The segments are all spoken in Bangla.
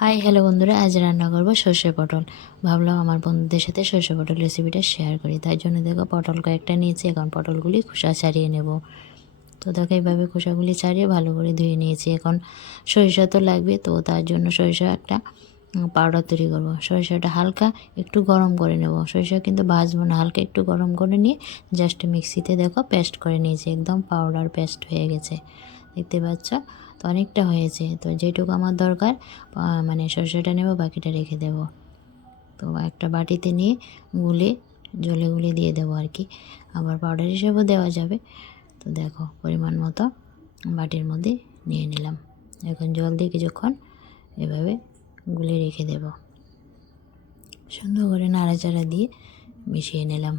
হাই হ্যালো বন্ধুরা, আজ রান্না করব সর্ষে পটল। ভাবলাম আমার বন্ধুদের সাথে সর্ষে পটল রেসিপিটা শেয়ার করি। তাই জন্য দেখো পটল কয়েকটা নিয়েছি, এখন পটলগুলি খোসা ছাড়িয়ে নেব। তো দেখো এইভাবে খোসাগুলি ছাড়িয়ে ভালো করে ধুয়ে নিয়েছি। এখন সরিষা তো লাগবে, তো তার জন্য সরিষা একটা পাউডার তৈরি করব। সরিষাটা হালকা একটু গরম করে নেব। সরিষা কিন্তু ভাজবো না, হালকা একটু গরম করে নিয়ে জাস্ট মিক্সিতে দেখো পেস্ট করে নিয়েছি, একদম পাউডার পেস্ট হয়ে গেছে, দেখতে পাচ্ছ। তো অনেকটা হয়েছে, তো যেটুকু আমার দরকার মানে সরষেটা নেব, বাকিটা রেখে দেব। তো একটা বাটিতে নিয়ে গুলে জলে গুলে দিয়ে দেবো আর কি, আবার পাউডার হিসেবেও দেওয়া যাবে। তো দেখো পরিমাণ মতো বাটির মধ্যে নিয়ে নিলাম। এখন জল দিয়ে কিছুক্ষণ এভাবে গুলে রেখে দেব। সুন্দর করে নাড়াচাড়া দিয়ে মিশিয়ে নিলাম।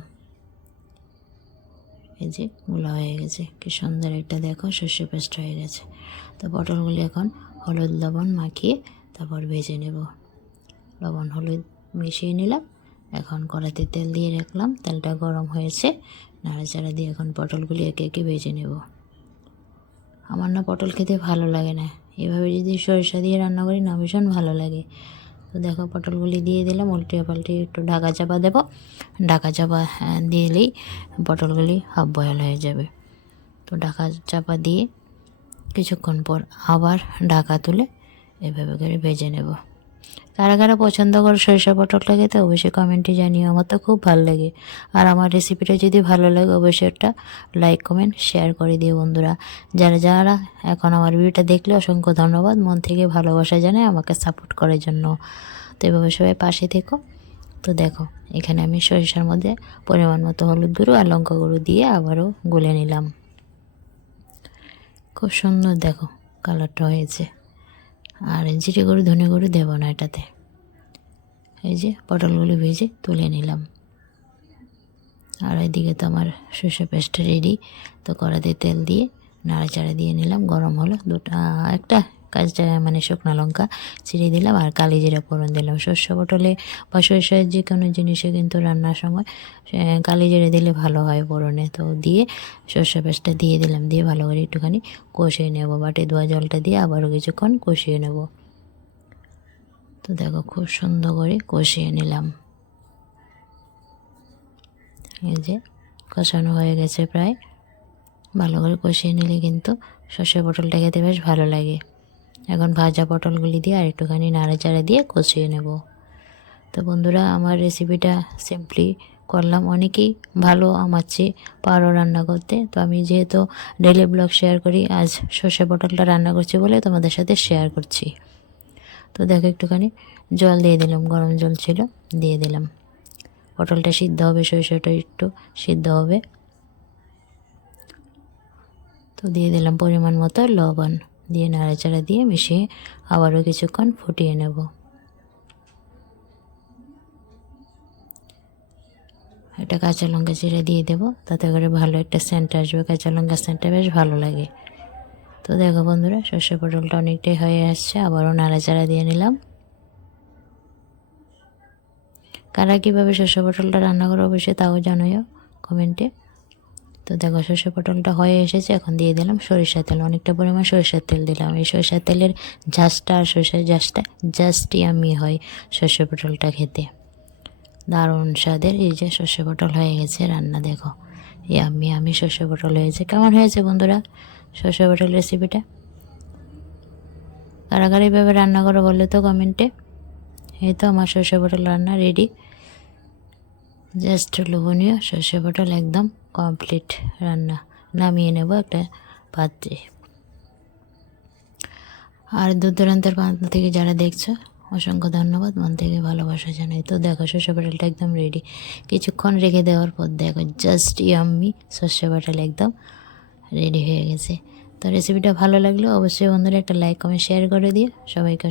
এই যে গুলা হয়ে গেছে, কি সুন্দর একটা দেখো সর্ষে পেস্ট হয়ে গেছে। তো পটলগুলি এখন হলুদ লবণ মাখিয়ে তারপর ভেজে নেব। লবণ হলুদ মিশিয়ে নিলাম। এখন কড়াইতে তেল দিয়ে রাখলাম, তেলটা গরম হয়েছে, নাড়াচাড়া দিয়ে এখন পটলগুলি একে একে ভেজে নেব। আমার না পটল খেতে ভালো লাগে না, এভাবে যদি সরিষা দিয়ে রান্না করি না ভীষণ ভালো লাগে। তো দেখো পটলগুলি দিয়ে দিলাম, উল্টে পাল্টে একটু ঢাকা চাপা দেব। ঢাকা চাপা দিলেই পটলগুলি হাফ বয়েল হয়ে যাবে। তো ঢাকা চাপা দিয়ে কিছুক্ষণ পর আবার ঢাকা তুলে এভাবে করে ভেজে নেব। কারা কারা পছন্দ করে সরিষা পটলটা খেতে অবশ্যই কমেন্টে জানিও, আমার তো খুব ভালো লাগে। আর আমার রেসিপিটা যদি ভালো লাগে অবশ্যই একটা লাইক কমেন্ট শেয়ার করে দিও বন্ধুরা। যারা যারা এখন আমার ভিডিওটা দেখলে অসংখ্য ধন্যবাদ, মন থেকে ভালোবাসা জানাই আমাকে সাপোর্ট করার জন্য। তো এভাবে সবাই পাশে থেকো। তো দেখো এখানে আমি সরিষার মধ্যে পরিমাণ মতো হলুদ গুঁড়ো আর লঙ্কা গুঁড়ো দিয়ে আবারও গুলে নিলাম। খুব সুন্দর দেখো কালারটা হয়েছে। আর জিরে গুঁড়ো ধনে গুঁড়ো দেবো না এটাতে। এই যে পটলগুলো ভেজে তুলে নিলাম। আর এদিকে তো আমার সর্ষে পেস্টটা রেডি। তো কড়াতে তেল দিয়ে নাড়াচাড়া দিয়ে নিলাম, গরম হলো একটা কাঁচা মানে শুকনো লঙ্কা ছিঁড়ে দিলাম, আর কালি জিরা ফোড়ন দিলাম। সর্ষে পটলে বা সরিষার যে কোনো জিনিসে কিন্তু রান্নার সময় কালি জিরা দিলে ভালো হয় ফোড়নে। তো দিয়ে সর্ষে পেস্টটা দিয়ে দিলাম, দিয়ে ভালো করে একটুখানি কষিয়ে নেব। বাটি ধোয়া জলটা দিয়ে আবারও কিছুক্ষণ কষিয়ে নেব। তো দেখো খুব সুন্দর করে কষিয়ে নিলাম। এই যে কষানো হয়ে গেছে প্রায়। ভালো করে কষিয়ে নিলে কিন্তু সর্ষে পটলটা খেতে বেশ ভালো লাগে। এখন ভাজা পটলগুলি দিয়ে আর একটুখানি নাড়াচাড়া দিয়ে কষিয়ে নেব। তো বন্ধুরা আমার রেসিপিটা সিম্পলি করলাম, অনেকেই ভালো আমার চেয়ে পারো রান্না করতে। তো আমি যেহেতু ডেইলি ব্লগ শেয়ার করি, আজ সর্ষে পটলটা রান্না করছি বলে তোমাদের সাথে শেয়ার করছি। তো দেখো একটুখানি জল দিয়ে দিলাম, গরম জল ছিল, দিয়ে দিলাম। পটলটা সিদ্ধ হবে, সরিষাটা একটু সিদ্ধ হবে। তো দিয়ে দিলাম পরিমাণ মতো লবণ, দিয়ে নাড়াচাড়া দিয়ে মিশিয়ে আবারও কিছুক্ষণ ফুটিয়ে নেব। একটা কাঁচা লঙ্কা চিড়ে দিয়ে দেবো, তাতে করে ভালো একটা সেন্ট আসবে, কাঁচা লঙ্কা সেন্টটা বেশ ভালো লাগে। তো দেখো বন্ধুরা সর্ষে পটলটা অনেকটাই হয়ে আসছে, আবারও নাড়াচাড়া দিয়ে নিলাম। কারা কীভাবে সর্ষে পটলটা রান্না করো অবশ্যই তাও জানাও কমেন্টে। তো দেখো সর্ষে পটলটা হয়ে এসেছে, এখন দিয়ে দিলাম সরিষার তেল, অনেকটা পরিমাণ সরিষার তেল দিলাম। এই সরিষার তেলের ঝাঁসটা আর সরিষার ঝাঁসটা জাস্ট ইয়াম্মি হয় সর্ষে পটলটা খেতে, দারুণ স্বাদের। এই যে সর্ষে পটল হয়ে গেছে রান্না, দেখো ইয়াম্মি আমি সর্ষে পটল হয়েছে। কেমন হয়েছে বন্ধুরা সর্ষে পটল রেসিপিটা? কারা কারা এইভাবে রান্না করো বললে তো কমেন্টে। এই তো আমার সর্ষে পটল রান্না রেডি, জাস্ট লোভনীয় সর্ষে পটল একদম কমপ্লিট রান্না। নামিয়ে নেব একটা পাত্রে। আর দূর দূরান্তের প্রান্ত থেকে যারা দেখছো অসংখ্য ধন্যবাদ, মন থেকে ভালোবাসা জানাই। তো দেখো সর্ষে পটলটা একদম রেডি। কিছুক্ষণ রেখে দেওয়ার পর দেখো জাস্ট ইয়াম্মি সর্ষে পটল একদম রেডি হয়ে গেছে। তো রেসিপিটা ভালো লাগলে অবশ্যই বন্ধুরা একটা লাইক কমেন্ট শেয়ার করে দিও। সবাইকে